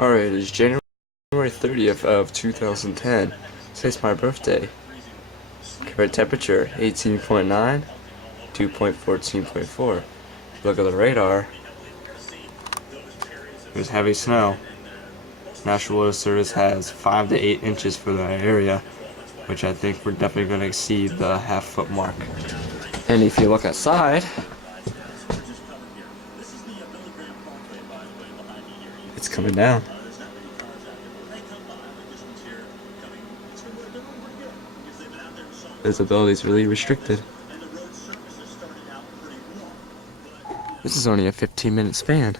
Alright, it's January 30th of 2010. Today's my birthday. Current temperature 18.9, 2.14.4. Look at the radar. There's heavy snow. National Weather Service has 5 to 8 inches for that area, which I think we're definitely going to exceed the half-foot mark. And if you look outside, it's coming down. Visibility is really restricted. This is only a 15-minute span.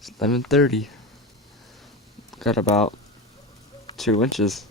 It's 11:30. Got about 2 inches.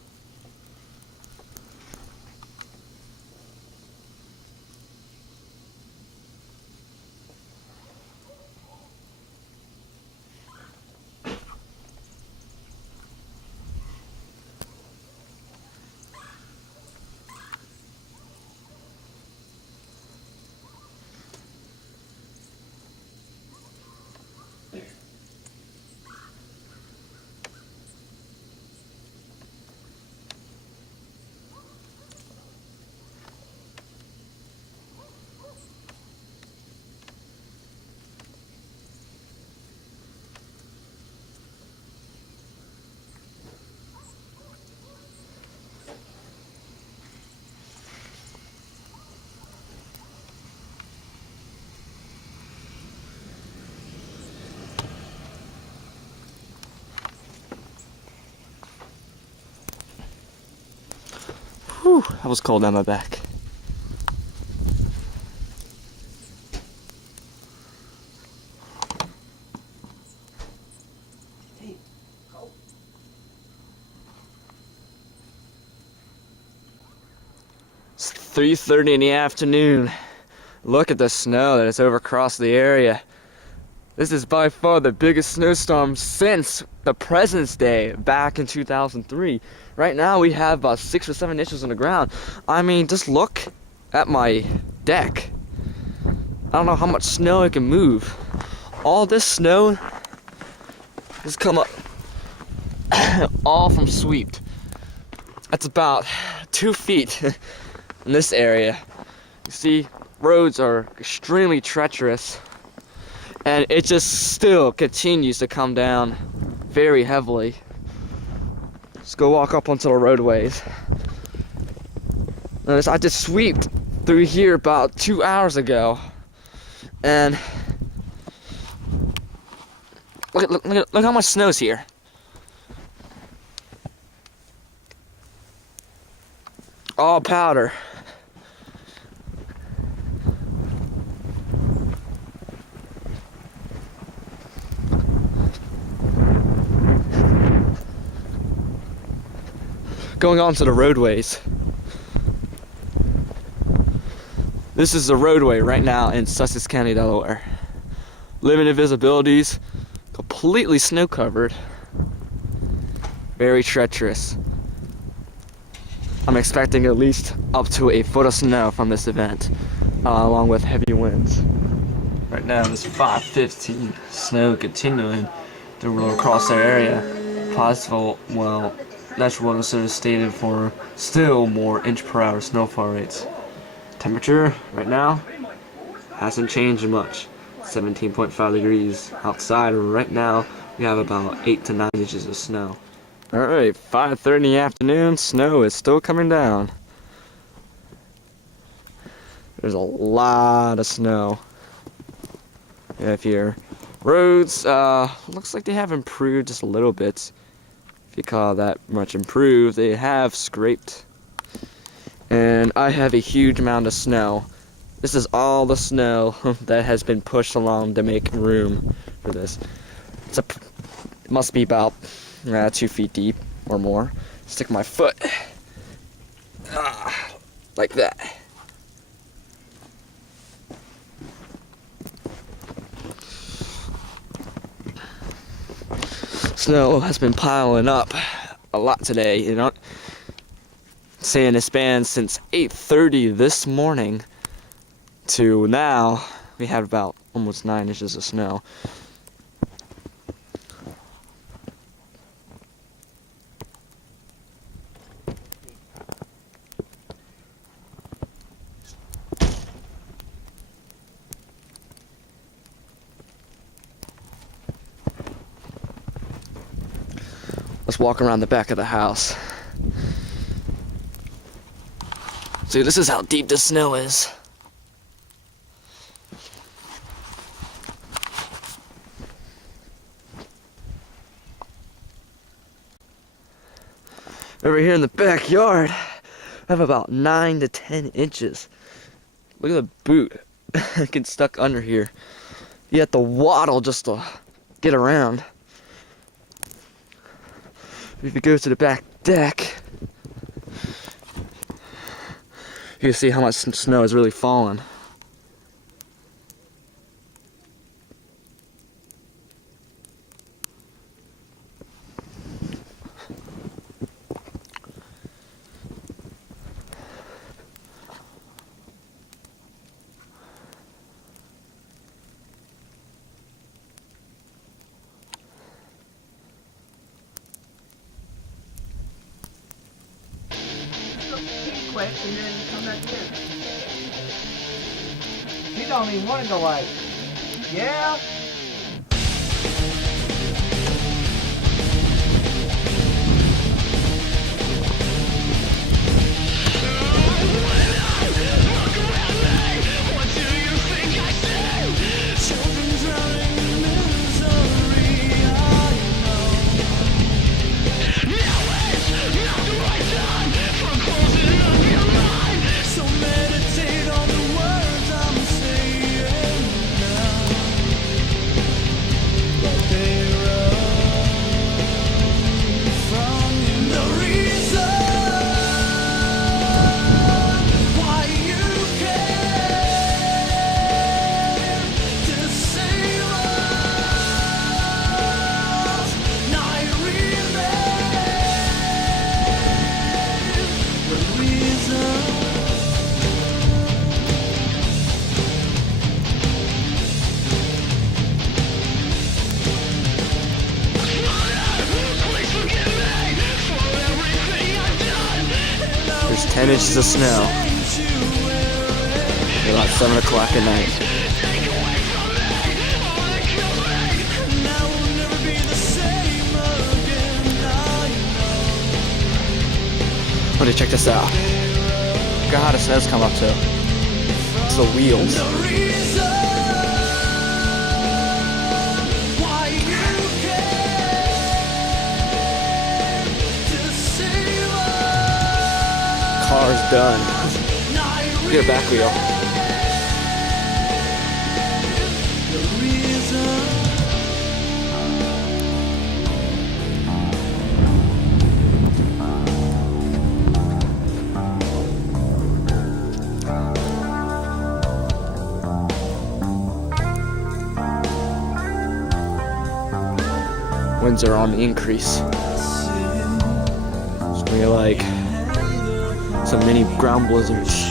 Whew, that was cold down my back. It's 3:30 in the afternoon. Look at the snow that has overcrossed the area. This is by far the biggest snowstorm since the President's Day back in 2003. Right now we have about 6 or 7 inches on the ground. I mean, just look at my deck. I don't know how much snow it can move. All this snow has come up all from swept. That's about 2 feet in this area. You see, roads are extremely treacherous. And it just still continues to come down very heavily. Let's go walk up onto the roadways. Notice I just sweeped through here about 2 hours ago. And look how much snow's here. All powder. Going on to the roadways. This is the roadway right now in Sussex County, Delaware. Limited visibilities, completely snow covered. Very treacherous. I'm expecting at least up to a foot of snow from this event, along with heavy winds. Right now it's 5:15. Snow continuing to roll across our area. Possible, well, National Weather Service stated for still more inch-per-hour snowfall rates. Temperature right now hasn't changed much. 17.5 degrees outside. Right now we have about 8 to 9 inches of snow. Alright, 5:30 in the afternoon. Snow is still coming down. There's a lot of snow. If your roads looks like they have improved just a little bit. You call that much improved, they have scraped. And I have a huge amount of snow. This is all the snow that has been pushed along to make room for this. It must be about 2 feet deep or more. Stick my foot like that. Snow has been piling up a lot today, you know. Saying it spans since 8:30 this morning to now. We have about almost 9 inches of snow. Let's walk around the back of the house. See, this is how deep the snow is. Over here in the backyard, I have about 9 to 10 inches. Look at the boot. It gets stuck under here. You have to waddle just to get around. If you go to the back deck, you can see how much snow has really fallen. Quick, and then come back here. He don't even want to go like, yeah. There's 10 inches of snow. About 7 o'clock at night. Buddy, check this out. Look at how the snow's come up to. It's the wheels. Car's done. Look at the back wheel. Winds are on the increase. It's gonna be like some mini ground blizzards.